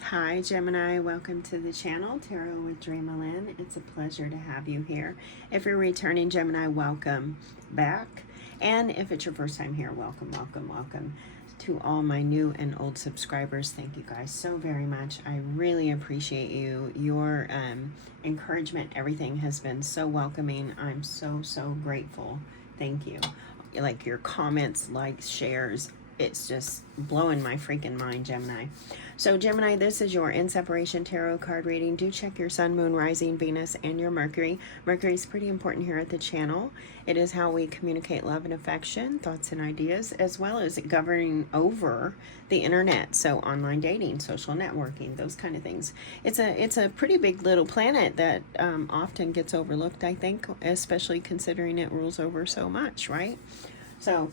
Hi Gemini, welcome to the channel, Tarot with DreamaLynn. It's a pleasure to have you here. If you're returning Gemini, welcome back. And if it's your first time here, welcome, welcome, welcome. To all my new and old subscribers, thank you guys so very much. I really appreciate you. Your encouragement, everything has been so welcoming. I'm so grateful. Thank you. Like your comments, likes, shares, it's just blowing my freaking mind, Gemini. So Gemini, this is your In Separation Tarot card reading. Do check your Sun, Moon, Rising, Venus, and your Mercury. Mercury is pretty important here at the channel. It is how we communicate love and affection, thoughts and ideas, as well as governing over the internet. So online dating, social networking, those kind of things. It's a pretty big little planet that often gets overlooked, I think, especially considering it rules over so much, right? So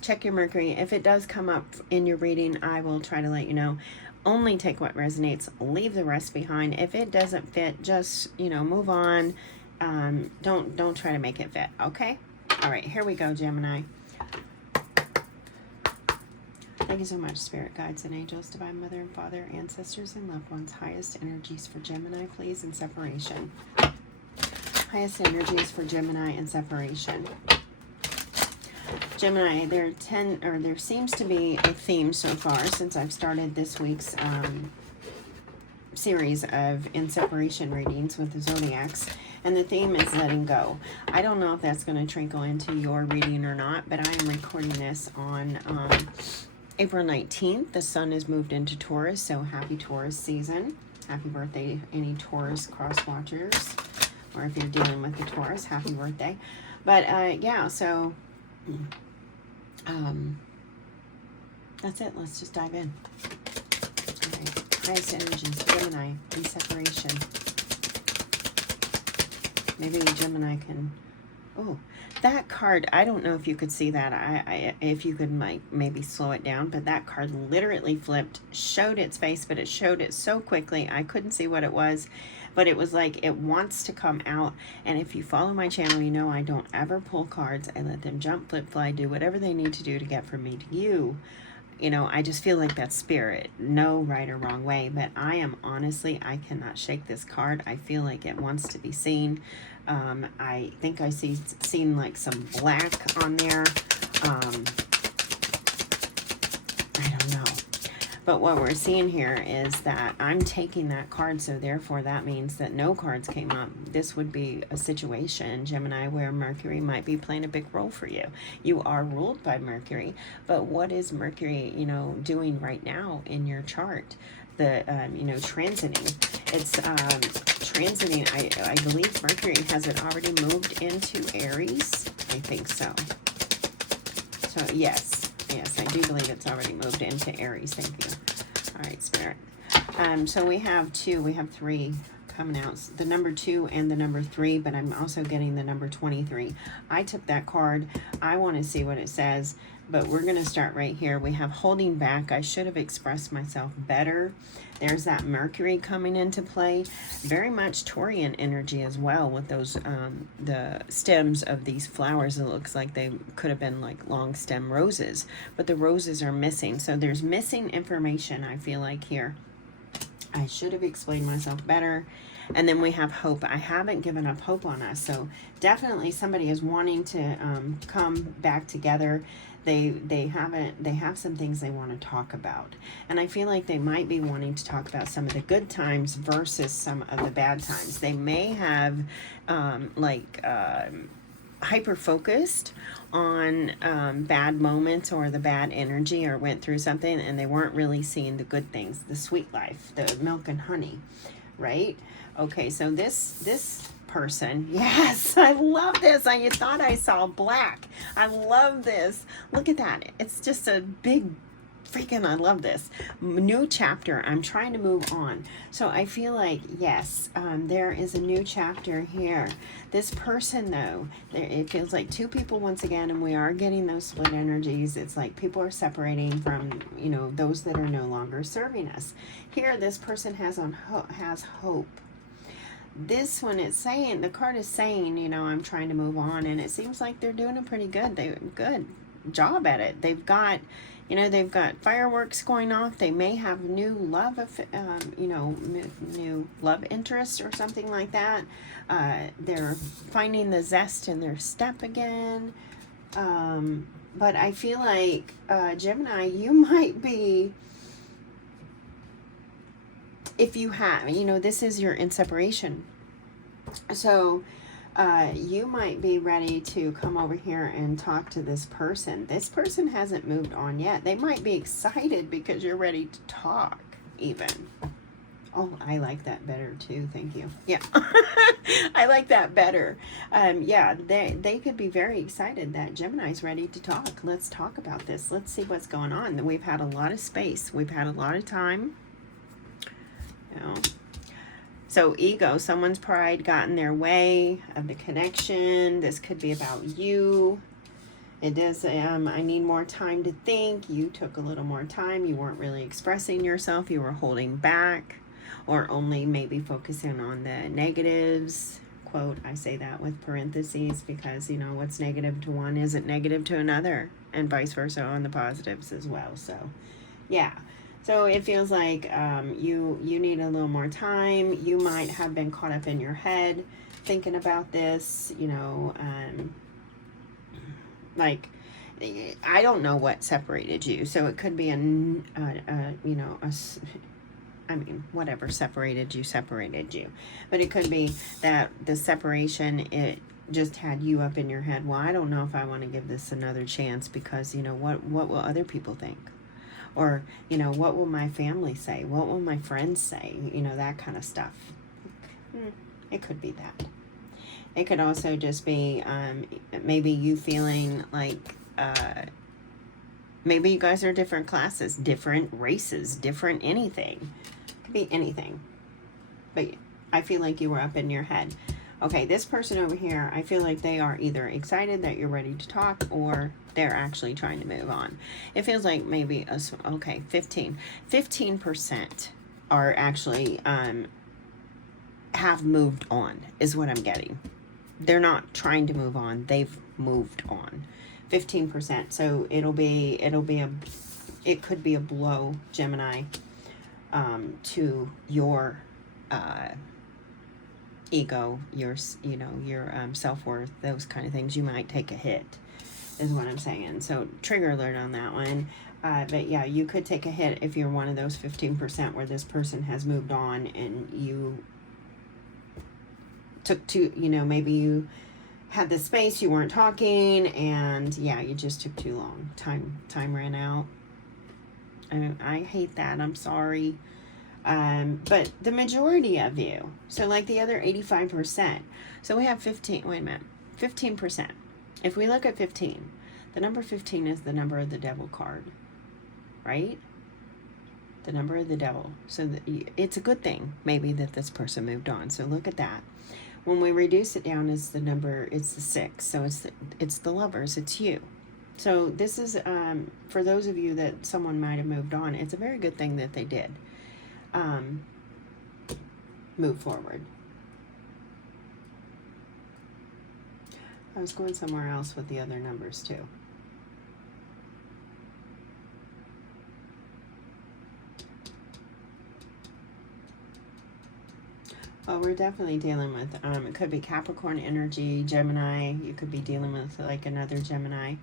check your Mercury. If it does come up in your reading, I will try to let you know. Only take what resonates, leave the rest behind. If it doesn't fit, just, move on. Don't try to make it fit, okay? All right, here we go, Gemini. Thank you so much, Spirit Guides and Angels, Divine Mother and Father, Ancestors and Loved Ones. Highest energies for Gemini, please, in separation. Highest energies for Gemini in separation. Gemini, there seems to be a theme so far since I've started this week's series of In Separation readings with the zodiacs, and the theme is letting go. I don't know if that's going to trickle into your reading or not, but I am recording this on April 19th. The sun has moved into Taurus, so happy Taurus season. Happy birthday, any Taurus cross watchers, or if you're dealing with the Taurus, happy birthday. But yeah, so that's it. Let's just dive in. All right. Highest energies, Gemini, in separation. Maybe Gemini can... Oh, that card, I don't know if you could see that. If you could maybe slow it down, but that card literally flipped, showed its face, but it showed it so quickly, I couldn't see what it was. But it was like it wants to come out. And if you follow my channel, you know I don't ever pull cards. I let them jump, flip, fly, do whatever they need to do to get from me to you. I just feel like that spirit. No right or wrong way. But I am honestly, I cannot shake this card. I feel like it wants to be seen. I think I seen like some black on there. I don't know. But what we're seeing here is that I'm taking that card, so therefore that means that no cards came up. This would be a situation, Gemini, where Mercury might be playing a big role for you. You are ruled by Mercury, but what is Mercury, doing right now in your chart? The, transiting. It's transiting. I believe Mercury, has it already moved into Aries? I think so. So, yes, I do believe it's already moved into Aries. Thank you. All right, Spirit. So we have three coming out. The number 2 and the number 3, but I'm also getting the number 23. I took that card. I want to see what it says, but we're going to start right here. We have holding back. I should have expressed myself better. There's that Mercury coming into play. Very much Taurian energy as well with those, the stems of these flowers. It looks like they could have been like long stem roses, but the roses are missing. So there's missing information, I feel like, here. I should have explained myself better. And then we have hope. I haven't given up hope on us. So definitely somebody is wanting to come back together. They have some things they want to talk about. And I feel like they might be wanting to talk about some of the good times versus some of the bad times. They may have hyper focused on bad moments or the bad energy, or went through something and they weren't really seeing the good things, the sweet life, the milk and honey, right? Okay, so this person, yes, I love this. I thought I saw black. I love this. Look at that. It's just a big freaking, I love this. New chapter. I'm trying to move on. So I feel like, yes, there is a new chapter here. This person, though, it feels like two people once again, and we are getting those split energies. It's like people are separating from, those that are no longer serving us. Here, this person has hope. This one, it's saying, the card is saying, I'm trying to move on, and it seems like they're doing a pretty good job at it. They've got, You know, they've got fireworks going off. They may have new love, you know, new love interest or something like that. They're finding the zest in their step again. But I feel like, Gemini, you might be, if you have, you know, this is your in separation. So, you might be ready to come over here and talk to this person. This person hasn't moved on yet. They might be excited because you're ready to talk, even. Oh, I like that better too. Thank you. Yeah, I like that better. Yeah, they could be very excited that Gemini's ready to talk. Let's talk about this. Let's see what's going on. We've had a lot of space. We've had a lot of time. You know. So ego, someone's pride got in their way of the connection. This could be about you. It does, I need more time to think. You took a little more time. You weren't really expressing yourself. You were holding back, or only maybe focusing on the negatives. Quote, I say that with parentheses because, you know, what's negative to one isn't negative to another, and vice versa on the positives as well. So, yeah. So it feels like you need a little more time. You might have been caught up in your head thinking about this, you know, like, I don't know what separated you. So it could be you know, I mean, whatever separated you. But it could be that the separation, it just had you up in your head. Well, I don't know if I want to give this another chance because, you know, what will other people think? Or, you know, what will my family say? What will my friends say? You know, that kind of stuff. It could be that. It could also just be maybe you feeling like maybe you guys are different classes, different races, different anything. It could be anything. But I feel like you were up in your head. Okay, this person over here, I feel like they are either excited that you're ready to talk or they're actually trying to move on. It feels like maybe, okay, 15% are actually, have moved on is what I'm getting. They're not trying to move on. They've moved on. 15%. So it could be a blow, Gemini, to your, ego, your, you know, your self-worth, those kind of things. You might take a hit is what I'm saying. So trigger alert on that one. But yeah, you could take a hit if you're one of those 15% where this person has moved on and you took too, you know, maybe you had the space, you weren't talking, and yeah, you just took too long. Time ran out. I hate that. I'm sorry. But the majority of you, so like the other 85%, so we have 15%. If we look at 15, the number 15 is the number of the devil card, right? The number of the devil. So it's a good thing, maybe, that this person moved on. So look at that. When we reduce it down, it's the number, it's the 6. So it's the lovers, it's you. So this is, for those of you that someone might have moved on, it's a very good thing that they did. Move forward. I was going somewhere else with the other numbers too. Well, we're definitely dealing with, it could be Capricorn energy, Gemini. You could be dealing with like another Gemini.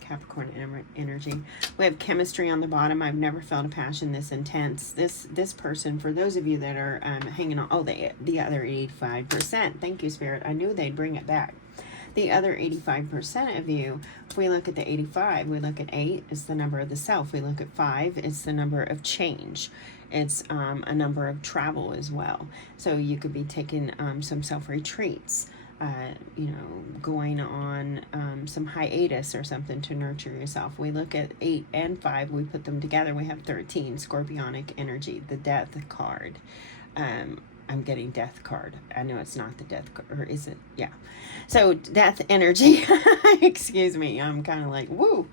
Capricorn energy. We have chemistry on the bottom. I've never felt a passion this intense. This person, for those of you that are hanging on, oh, the other 85%. Thank you, Spirit. I knew they'd bring it back. The other 85% of you, if we look at the 85, we look at 8, it's the number of the self. We look at 5, it's the number of change. It's a number of travel as well. So you could be taking some self-retreats. You know, going on some hiatus or something to nurture yourself. We look at 8 and 5, we put them together, we have 13, scorpionic energy, the death card. I'm getting death card. I know it's not the death card, or is it? Yeah. So death energy, excuse me, I'm kind of like, woo.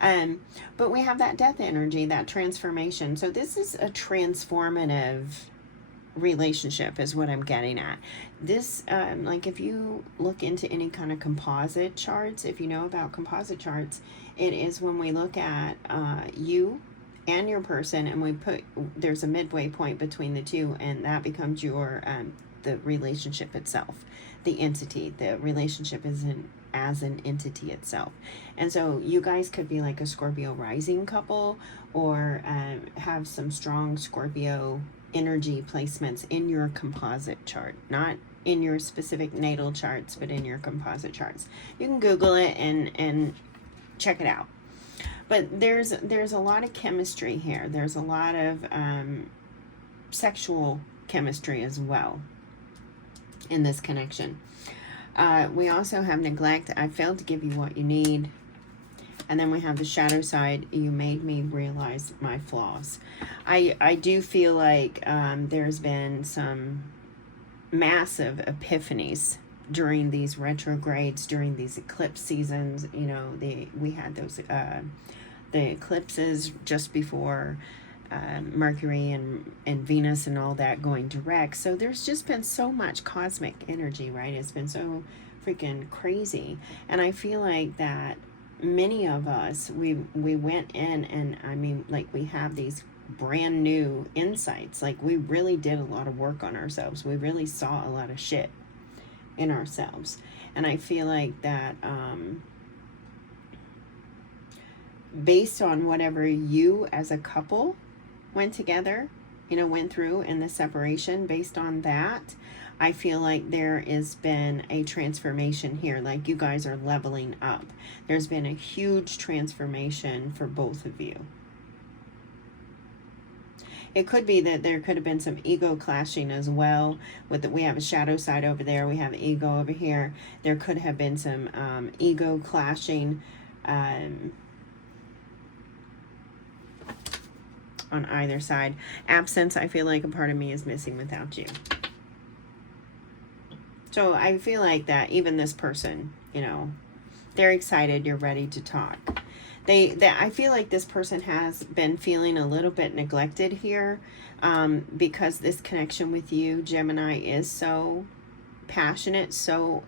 But we have that death energy, that transformation. So this is a transformative relationship is what I'm getting at. This, like if you look into any kind of composite charts, if you know about composite charts, it is when we look at you and your person, and we put, there's a midway point between the two, and that becomes your the relationship itself, the entity. The relationship isn't as an entity itself. And so you guys could be like a Scorpio rising couple, or have some strong Scorpio energy placements in your composite chart, not in your specific natal charts, but in your composite charts. You can Google it and check it out. But there's a lot of chemistry here. There's a lot of sexual chemistry as well in this connection. We also have neglect. I failed to give you what you need. And then we have the shadow side. You made me realize my flaws. I do feel like there's been some massive epiphanies during these retrogrades, during these eclipse seasons. You know, we had those the eclipses just before Mercury and Venus and all that going direct. So there's just been so much cosmic energy, right? It's been so freaking crazy. And I feel like that many of us, we went in, and I mean, like, we have these brand new insights. Like, we really did a lot of work on ourselves. We really saw a lot of shit in ourselves. And I feel like that based on whatever you as a couple went together, you know, went through in the separation, based on that, I feel like there has been a transformation here. Like, you guys are leveling up. There's been a huge transformation for both of you. It could be that there could have been some ego clashing as well. We have a shadow side over there. We have ego over here. There could have been some ego clashing on either side. Absence, I feel like a part of me is missing without you. So I feel like that even this person, you know, they're excited, you're ready to talk. I feel like this person has been feeling a little bit neglected here because this connection with you, Gemini, is so passionate, so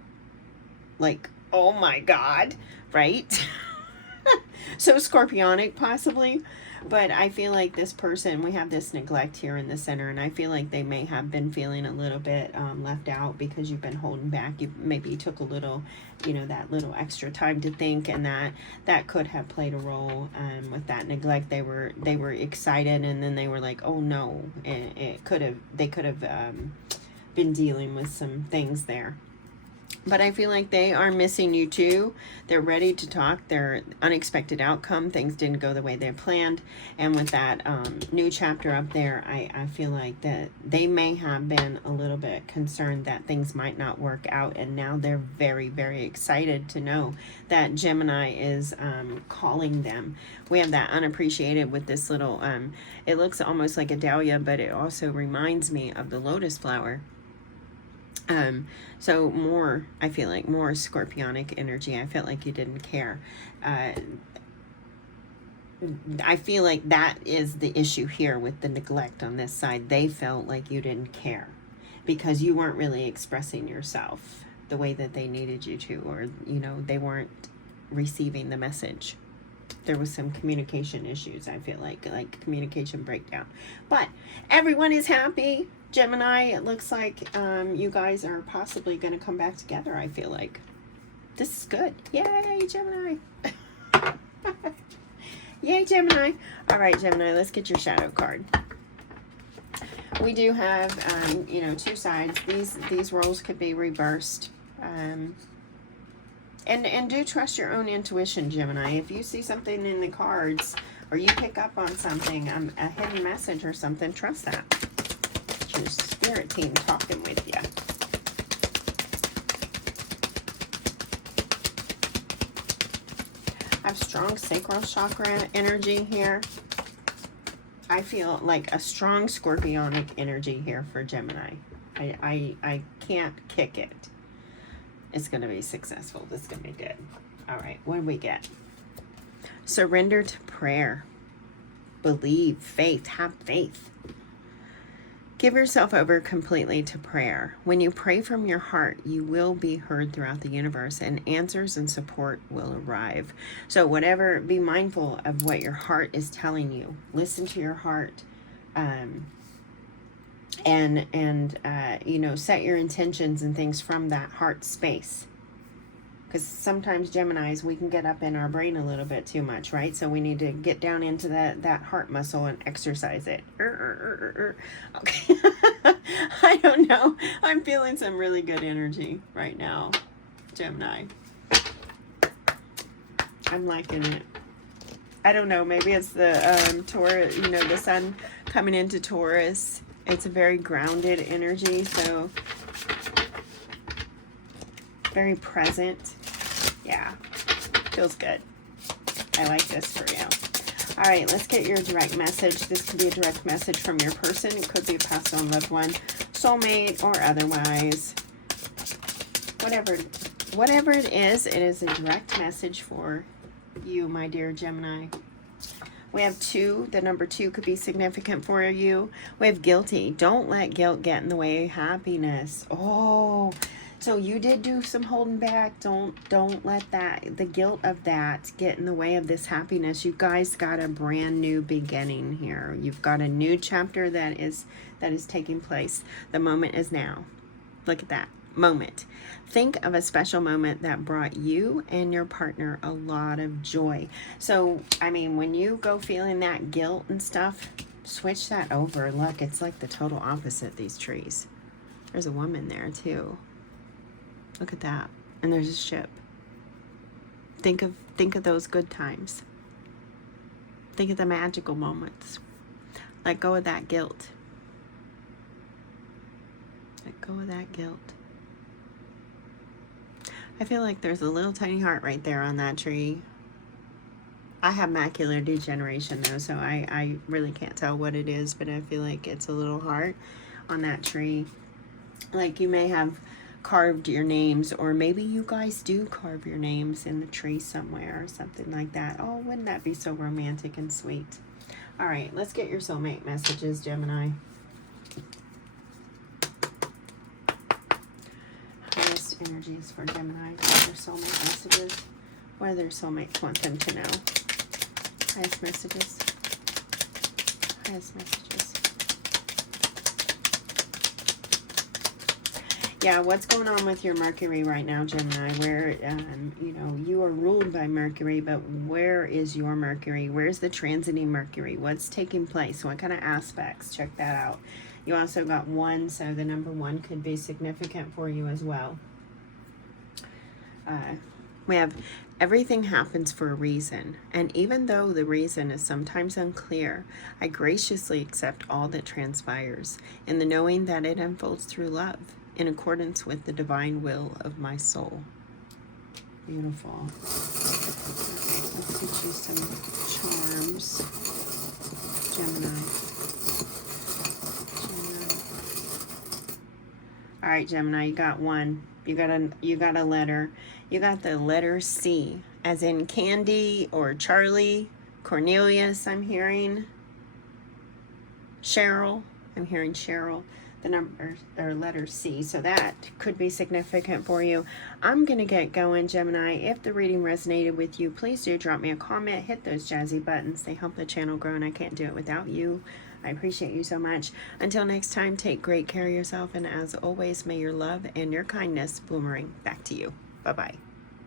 like, oh my God, right? So scorpionic possibly. But I feel like this person, we have this neglect here in the center, and I feel like they may have been feeling a little bit left out because you've been holding back. Maybe you took a little, you know, that little extra time to think, and that could have played a role with that neglect. They were excited, and then they were like, oh no, and they could have been dealing with some things there. But I feel like they are missing you too. They're ready to talk. Their unexpected outcome, things didn't go the way they planned. And with that new chapter up there, I feel like that they may have been a little bit concerned that things might not work out. And now they're very, very excited to know that Gemini is calling them. We have that unappreciated with this little, it looks almost like a dahlia, but it also reminds me of the lotus flower. So more, I feel like more scorpionic energy. I felt like you didn't care. I feel like that is the issue here with the neglect on this side. They felt like you didn't care because you weren't really expressing yourself the way that they needed you to, or, you know, they weren't receiving the message. There was some communication issues, I feel like communication breakdown. But everyone is happy. Gemini, it looks like you guys are possibly going to come back together, I feel like. This is good. Yay, Gemini. Yay, Gemini. All right, Gemini, let's get your shadow card. We do have, you know, two sides. These roles could be reversed. And do trust your own intuition, Gemini. If you see something in the cards or you pick up on something, a hidden message or something, trust that. It's your spirit team talking with you. I have strong sacral chakra energy here. I feel like a strong scorpionic energy here for Gemini. I can't kick it. It's going to be successful. This is going to be good. All right, what do we get? Surrender to prayer. Believe, faith, have faith. Give yourself over completely to prayer. When you pray from your heart, you will be heard throughout the universe, and answers and support will arrive. So whatever, be mindful of what your heart is telling you. Listen to your heart, and you know, set your intentions and things from that heart space. Because sometimes Geminis, we can get up in our brain a little bit too much, right? So we need to get down into that heart muscle and exercise it. Okay. I don't know. I'm feeling some really good energy right now, Gemini. I'm liking it. I don't know. Maybe it's the Taurus, you know, the sun coming into Taurus. It's a very grounded energy, so very present. Yeah, feels good. I like this for you. All right, let's get your direct message. This could be a direct message from your person. It could be a passed on loved one, soulmate, or otherwise. Whatever it is a direct message for you, my dear Gemini. We have 2. The number 2 could be significant for you. We have guilty. Don't let guilt get in the way of happiness. Oh, so you did do some holding back. Don't let the guilt of that get in the way of this happiness. You guys got a brand new beginning here. You've got a new chapter that is taking place. The moment is now. Look at that moment. Think of a special moment that brought you and your partner a lot of joy. So, I mean, when you go feeling that guilt and stuff, switch that over. Look, it's like the total opposite, these trees. There's a woman there too. Look at that. And there's a ship. Think of those good times. Think of the magical moments. Let go of that guilt. Let go of that guilt. I feel like there's a little tiny heart right there on that tree. I have macular degeneration though, so I really can't tell what it is, but I feel like it's a little heart on that tree. Like you may have carved your names, or maybe you guys do carve your names in the tree somewhere or something like that. Oh, wouldn't that be so romantic and sweet? All right, let's get your soulmate messages, Gemini. Highest energies for Gemini. What are their soulmate messages? What do their soulmates want them to know? Highest messages. Highest messages. Yeah, what's going on with your Mercury right now, Gemini? Where, you know, you are ruled by Mercury, but where is your Mercury? Where's the transiting Mercury? What's taking place? What kind of aspects? Check that out. You also got 1, so the number 1 could be significant for you as well. We have everything happens for a reason, and even though the reason is sometimes unclear, I graciously accept all that transpires in the knowing that it unfolds through love, in accordance with the divine will of my soul. Beautiful. Let's get you some charms, Gemini. All right, Gemini, you got 1. You got a letter. You got the letter C, as in Candy or Charlie, Cornelius. I'm hearing Cheryl. I'm hearing Cheryl. The number or letter C, so that could be significant for you. I'm gonna get going, Gemini. If the reading resonated with you, please do drop me a comment, hit those jazzy buttons. They help the channel grow, and I can't do it without you. I appreciate you so much. Until next time, take great care of yourself, and as always, may your love and your kindness boomerang back to you. Bye-bye.